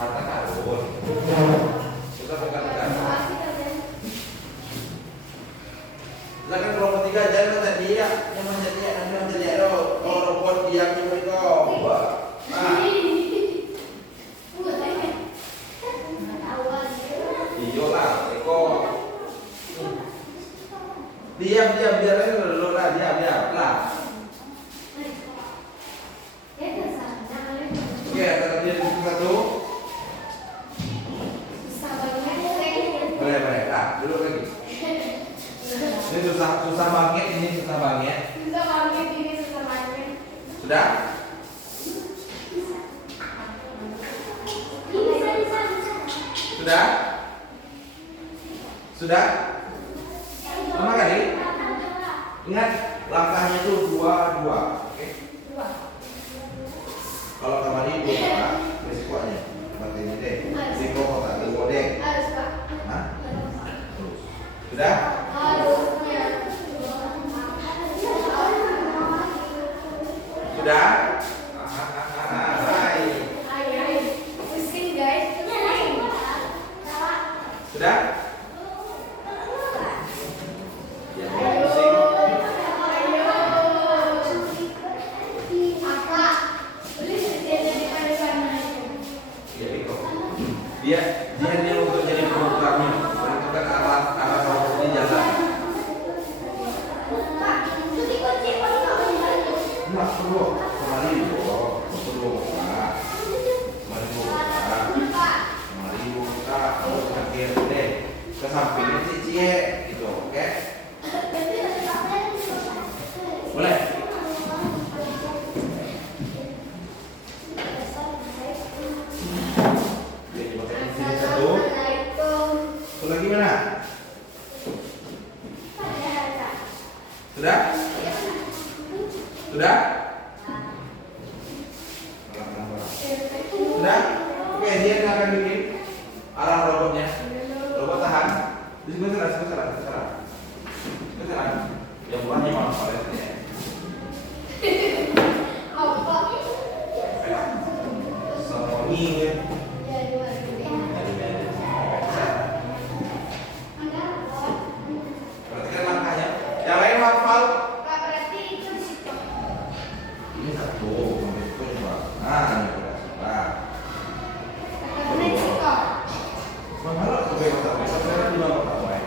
Harta karun. Kita pegang-pegang. Silakan kelompok 3 jangan kata dia yang menjadi nanti menjadi robot dia itu. Nah. Iyalah, Eko. Diam biar dulu lah, diam lah. Oke, kata dia di satu. Boleh. Nah, duduk lagi. Ini susah banget, ini susah banget. Sudah? Sudah? Sudah? Lama kali? Ingat, langkahnya itu 2-2. Oke? Kalau kamar ibu, Pak, resikonya. Pakai ini deh. Risiko kotak ibu deh. Hah? Terus. Sudah? Sudah? Sudah? Ya, pusing. Ya, dia untuk jadi programnya, menentukan arah robot di jalan. Enggak perlu, kembali dulu, perlu Pak. Kembali dulu Pak. Kembali dulu Pak. Kalau terakhir deh, ke sampingnya cie gitu, oke? Boleh? Lagi mana? Sudah? Sudah? Sudah? Oke, dia akan bikin arah robotnya. Robot tahan. Di sini sekarang. Yang buahnya malah paletnya. Sama ini. Yang lain hafal? Ini satu, itu coba. Nah, ini coba. Mana tuh bebas bisa di bawah apa ya?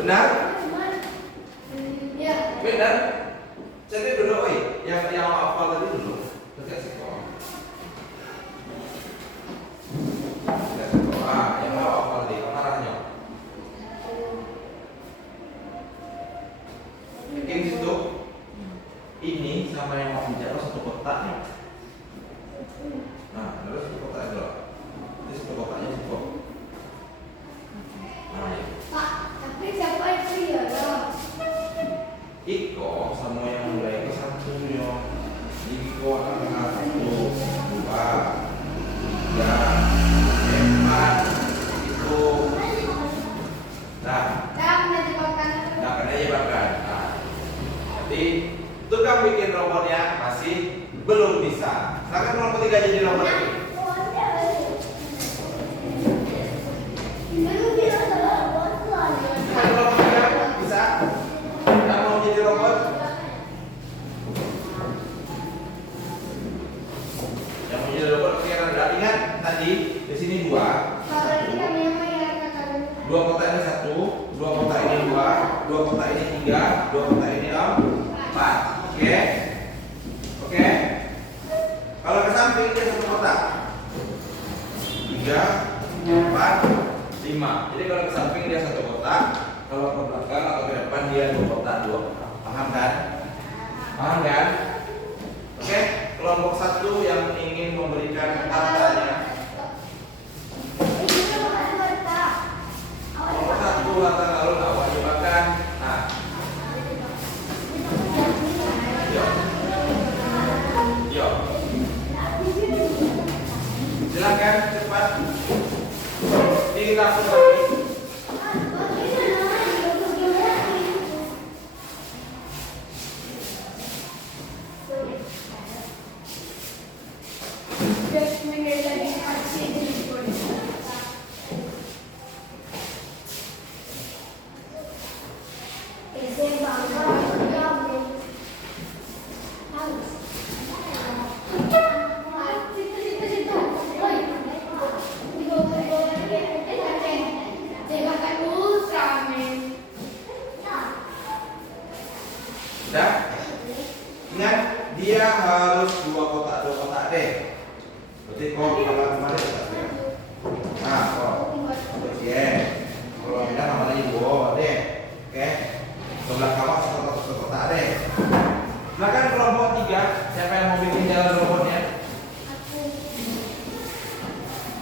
Benar? Ya. Benar? Jadi dulu, yang hafal tadi dulu. Dekat situ. Dekat situ. Yang hafal tadi, arahnya. Bikin situ. Ini sama yang mau bicara satu kotaknya. Nah, terus satu kotak itu. Ini satu kotaknya situ. Nah, ya. Pak, tapi siapa itu ya? Iko sama yang mulai ke satu yo. Iko akan satu, dua, tiga, empat, itu. Nah, karena jebakan. Nah, jadi itu kan bikin robotnya masih belum bisa. Silakan robot 3 jadi robot lagi. Silakan robot 3 bisa. Yang mau jadi robot? Yang mau jadi robot kira ingat tadi di sini dua kotak ini satu, dua kotak ini dua kotak ini tiga, dua kotak ini empat. Oke? Oke? Kalau ke samping dia satu kotak. 3, 4, 5. Jadi kalau ke samping dia satu kotak, kalau ke belakang atau ke depan dia dua kotak dua. Paham kan? Paham kan? Oke? Kelompok satu yang ingin memberikan hartanya. Kelompok satu harta lalu awak jebakan. Nah, yuk. Silakan cepat. Ini langsung lagi. Sudah? Ingat, dia harus dua kotak deh. Berarti kok kalau kemarin ya. Nah, kok. Oke. Kalau kita namanya ibu deh. Oke. Sebelah kawan satu kotak deh. Silakan kelompok 3, siapa yang mau bikin jalan robotnya?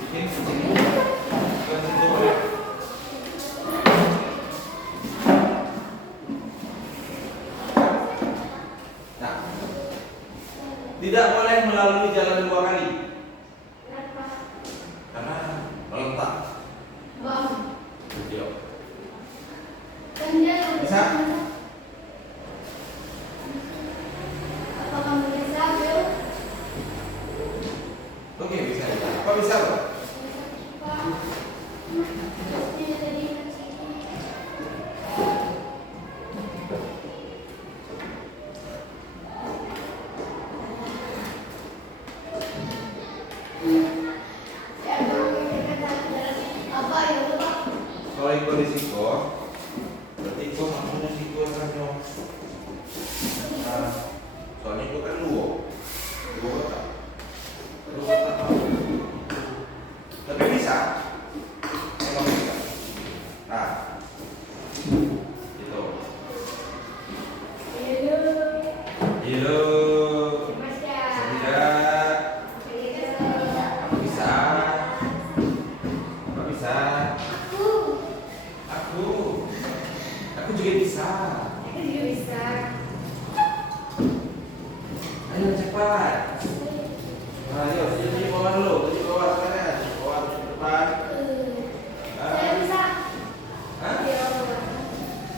Bikin sini. Bikin situ boleh. Nah, tidak boleh melalui jalan 2 kali. Karena melentak. Yuk. Bisa? Oke, bisa. Apa bisa, Bro? Kalau ikut risiko, berarti ikut maksudnya risiko kan dong. Nah, soalnya ikut kan dua kotak. Tapi bisa, memang bisa. Nah, itu. Halo. Bisa. Apa bisa? Aku juga bisa. Ayo cepat. Ayo, jadi bawah dulu, jadi bawah sekarang, bawah ke depan. Hah?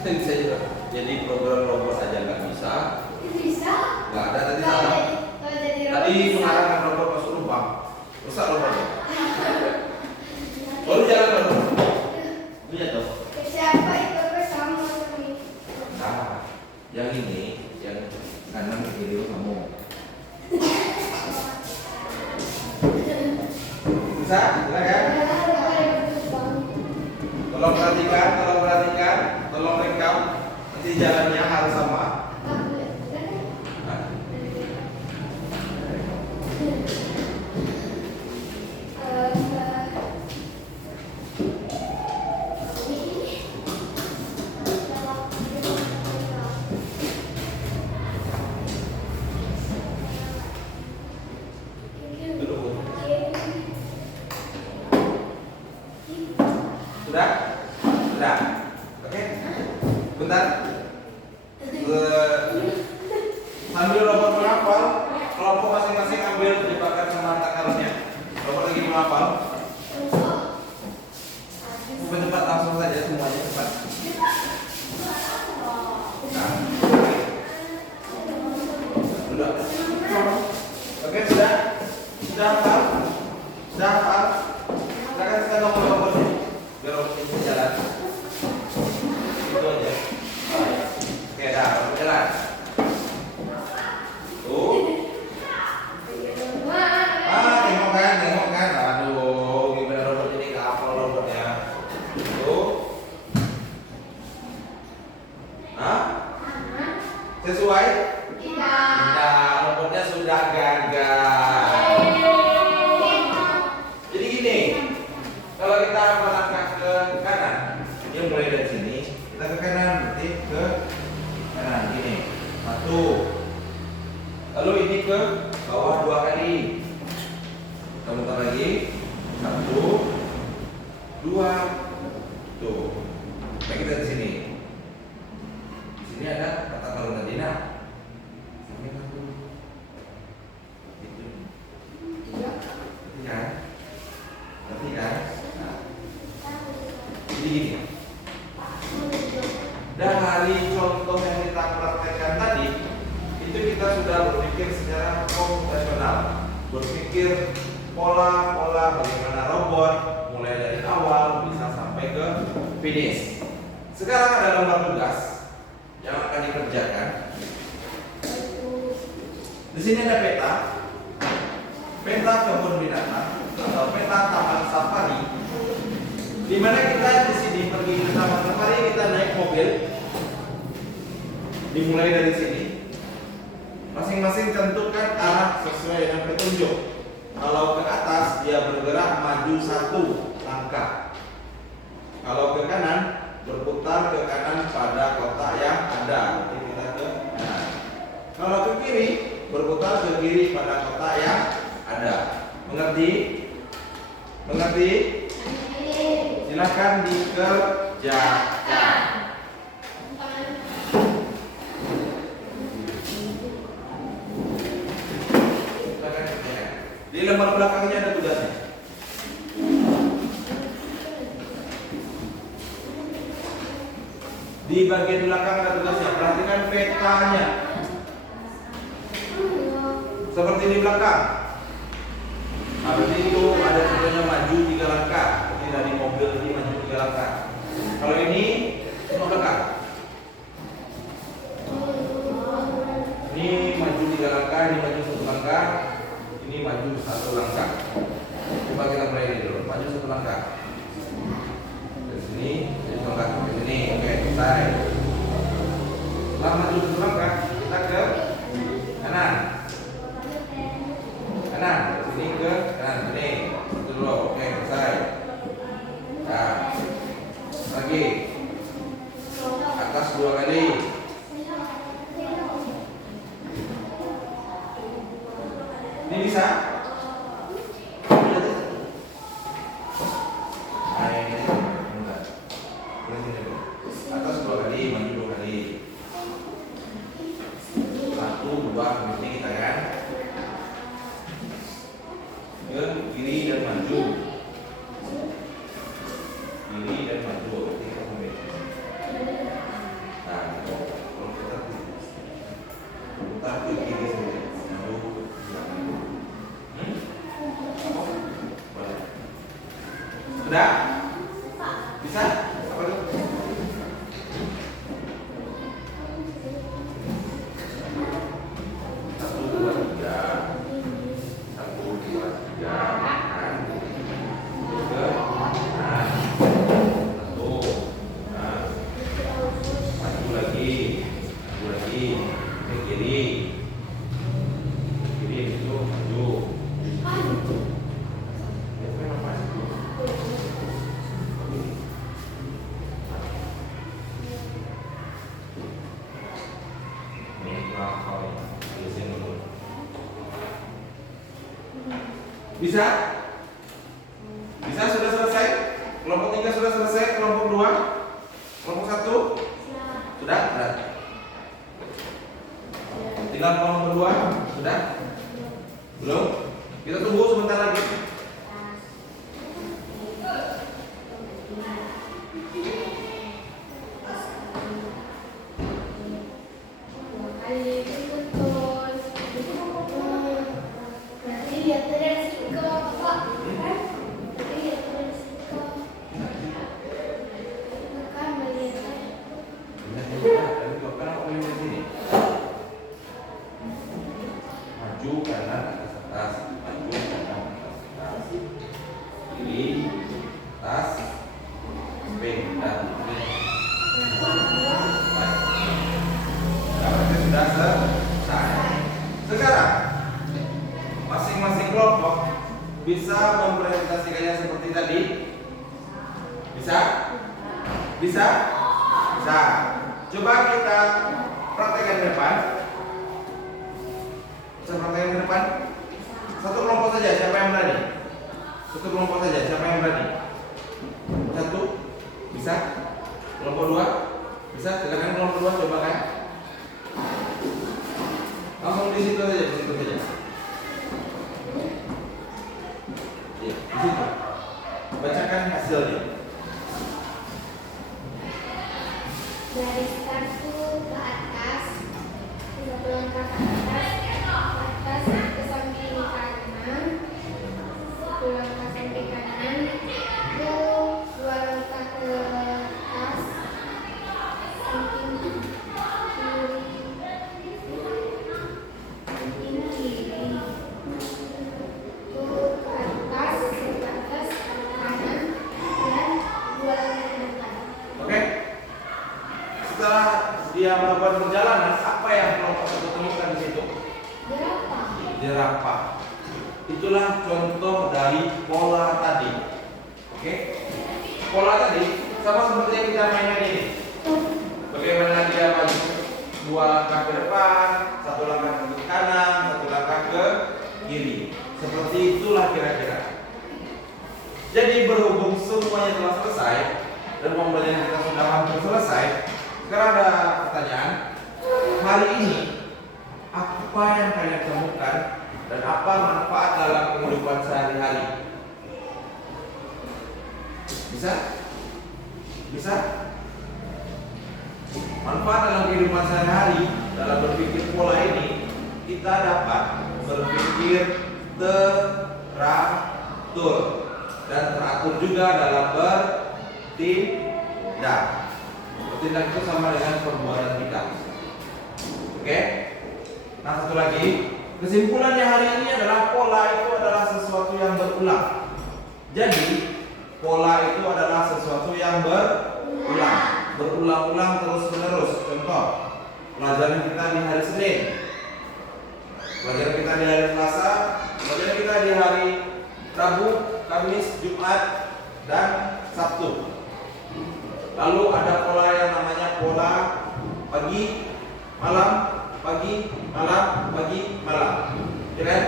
Bisa juga. Jadi program robot aja nggak bisa. Nggak ada tadi salah. Tadi mengarahkan robot masuk lubang, rusak robotnya. Baru jalan baru. Lihat dong. Nah, yang ini, yang kanan ke kiri kamu. Bisa, silakan. Tolong perhatikan, tolong rekam. Nanti jalannya harus sama. Nah, duduk. Sudah? Sudah. Oke. Bentar. Sambil robot menghafal, kelompok masing-masing ambil jebakan sama takarnya. Robot lagi menghafal. Cepat langsung saja semuanya cepat. Nah. Sudah. Oke, sudah. Sudah hafal? Sudah hafal? Silakan kita nomor robotnya. Biar robotnya bisa jalan. Itu aja. Oke, dah, robot jalan. Tuh. Tengok kan. Aduh, gimana robot ini nggak hafal robotnya. Tuh. Hah? Sesuai? Tidak, robotnya sudah gagal. Jadi gini, kalau kita melangkah ke kanan, dia mulai dari sini, kita ke kanan, berarti ke kanan, gini, satu. Lalu ini ke bawah 2 kali. Kita muter lagi, 1, 2, tuh. Nah, kita di sini. Di sini ada kata kalau tadi, nah. Sampai satu. Itu. Ngerti kan? Nah. Jadi gini. Dari contoh yang kita praktekkan tadi, itu kita sudah berpikir secara komputasional, berpikir pola-pola bagaimana robot mulai dari awal bisa sampai ke finish. Sekarang ada lembar tugas yang akan dikerjakan. Di sini ada peta kebun binatang atau peta taman safari. Di mana kita di sini pergi ke taman safari, kita naik mobil. Dimulai dari sini. Masing-masing tentukan arah sesuai dengan petunjuk. Kalau ke atas dia bergerak maju 1 langkah. Kalau ke kanan berputar ke kanan pada kotak yang ada. Jadi kita ke kanan. Kalau ke kiri berputar ke kiri pada kotak yang ada. Mengerti? Mengerti? Silakan dikerjakan. Di lembar belakangnya ada tugasnya. Di bagian belakang ada tugasnya. Perhatikan petanya. Seperti di belakang. Habis itu ada contohnya maju 3 langkah. Seperti dari mobil ini maju 3 langkah. Kalau ini cuma belakang. Ini maju 3 langkah, ini maju 1 langkah. Ini maju 1 langkah. Coba kita mulai ini dulu. Maju 1 langkah. Dari sini, dari langkah ke sini. Oke, selesai. Setelah maju 1 langkah, kita ke kanan. Kanan. Dari sini ke kanan. Sini. Itu dulu. Oke, selesai. Nah. Lagi. Atas 2 kali. Ini bisa? Nah, ini bentar. Atas 2 kali, maju 2 kali. 1, 2, ini kita kan. Ke kiri dan maju. Kiri dan maju. Nah, Bisa? Bisa, sudah selesai? Kelompok 3 sudah selesai, kelompok 2? Kelompok 1? Sudah? Sudah. Tinggal kelompok 2? Sudah? Belum? Kita tunggu sebentar lagi. Maju kanan atas atas, maju kanan atas atas, kiri atas, samping dan kiri. Gambarnya sudah selesai. Sekarang masing-masing kelompok bisa mempresentasikannya seperti tadi. Bisa? Bisa? Bisa. Coba kita praktekkan ke depan. Bisa praktekkan ke depan. Satu kelompok saja, siapa yang berani? Satu kelompok saja, siapa yang berani? Satu, bisa? Kelompok 2, bisa? Silakan kelompok 2 coba kan. Langsung di situ saja, di situ saja. Iya, di situ. Bacakan hasilnya. Dari satu ke atas, satu langkah ke atas ke samping kanan, satu langkah samping kanan, ke dua langkah ke atas, samping kiri, samping kiri, ke atas, kanan, dan dua langkah ke depan. Oke. Setelah dia melakukan perjalanan, apa yang kelompok satu temukan di situ? Berapa? Jerapah. Itulah contoh dari pola tadi. Oke? Pola tadi sama seperti yang kita mainkan ini. Bagaimana dia maju? 2 langkah ke depan, 1 langkah ke kanan, 1 langkah ke kiri. Seperti itulah kira-kira. Jadi berhubung semuanya telah selesai dan pembelajaran kita sudah hampir selesai, sekarang ada pertanyaan. Hari ini apa yang kalian temukan dan apa manfaat dalam kehidupan sehari-hari? Bisa? Bisa? Manfaat dalam kehidupan sehari-hari dalam berpikir pola ini, kita dapat berpikir teratur dan teratur juga dalam bertindak. Bertindak itu sama dengan perbuatan kita. Oke? Nah, satu lagi, kesimpulannya hari ini adalah pola itu adalah sesuatu yang berulang. Jadi, pola itu adalah sesuatu yang berulang-ulang terus-menerus. Contoh, pelajaran kita di hari Senin, pelajaran kita di hari Selasa, pelajaran kita di hari Rabu, Kamis, Jumat, dan Sabtu. Lalu ada pola yang namanya pola pagi, malam, pagi, malam, pagi, malam. Ya kan?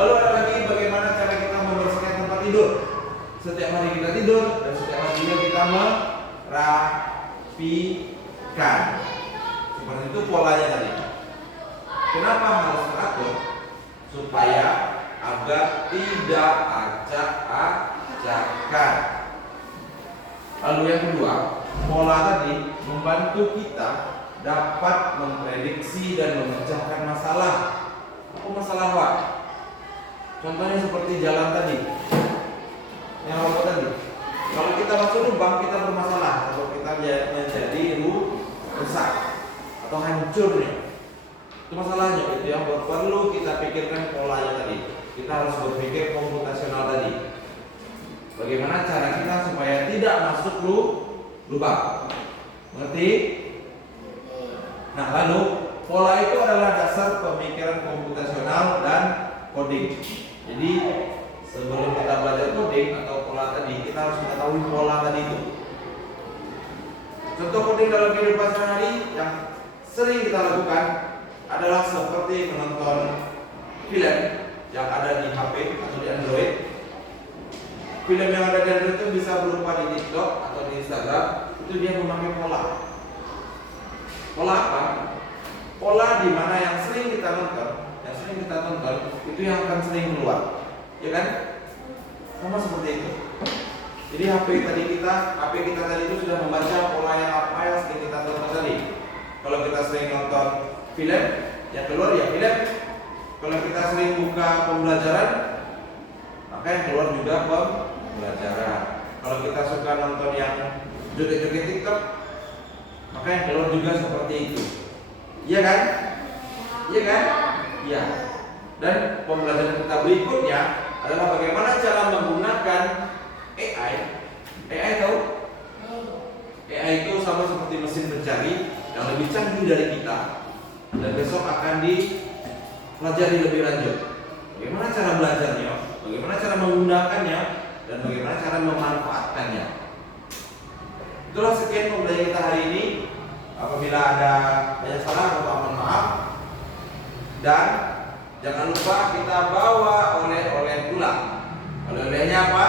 Lalu ada lagi bagaimana cara kita membersihkan tempat tidur. Setiap hari kita tidur dan setiap hari juga kita merapikan. Seperti itu polanya tadi. Kenapa harus teratur? Supaya agar tidak acak-acakan. Lalu yang kedua, pola tadi membantu kita dapat memprediksi dan memecahkan masalah. Apa masalah, Pak? Contohnya seperti jalan tadi. Yang apa tadi? Kalau kita masuk lubang, kita bermasalah. Kalau kita menjadi rusak atau hancurnya, itu masalahnya. Itu yang perlu kita pikirkan polanya tadi. Kita harus berpikir komputasional tadi. Bagaimana cara kita supaya tidak masuk lubang? Mengerti? Nah, lalu pola itu adalah dasar pemikiran komputasional dan coding. Jadi sebelum kita belajar coding atau pola tadi, kita harus mengetahui pola tadi itu. Contoh coding dalam kehidupan sehari yang sering kita lakukan adalah seperti menonton film yang ada di HP atau di Android. Film yang ada di Android itu bisa berupa di TikTok atau di Instagram. Itu dia memakai pola. Pola apa? Pola di mana yang sering kita tonton, itu yang akan sering keluar, ya kan? Sama seperti itu. Jadi HP kita tadi itu sudah membaca pola yang apa yang sering kita tonton tadi. Kalau kita sering nonton film, yang keluar ya film. Kalau kita sering buka pembelajaran, maka yang keluar juga pembelajaran. Kalau kita suka nonton yang joget-joget TikTok, maka yang keluar juga seperti itu. Iya kan? Iya kan? Iya. Dan pembelajaran kita berikutnya adalah bagaimana cara menggunakan AI. AI tahu? AI itu sama seperti mesin pencari yang lebih canggih dari kita. Dan besok akan dipelajari lebih lanjut. Bagaimana cara belajarnya? Bagaimana cara menggunakannya? Dan bagaimana cara memanfaatkannya? Itulah sekian pembelajaran kita hari ini. Apabila ada banyak salah, mohon maaf. Dan jangan lupa kita bawa oleh-oleh pulang. Oleh-olehnya apa?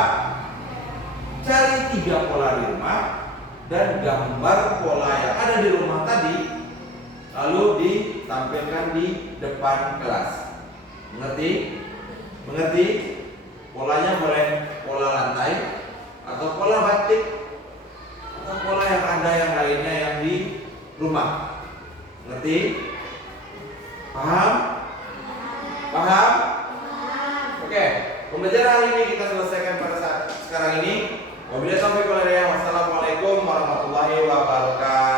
Cari 3 pola di rumah dan gambar pola yang ada di rumah tadi, lalu ditampilkan di depan kelas. Mengerti? Mengerti? Polanya boleh pola lantai atau pola batik atau pola yang ada yang lainnya yang di rumah. Ngerti? Paham? Paham? Oke, pembelajaran hari ini kita selesaikan pada saat sekarang ini. Wabillahi taufiq wal hidayah. Wassalamualaikum warahmatullahi wabarakatuh.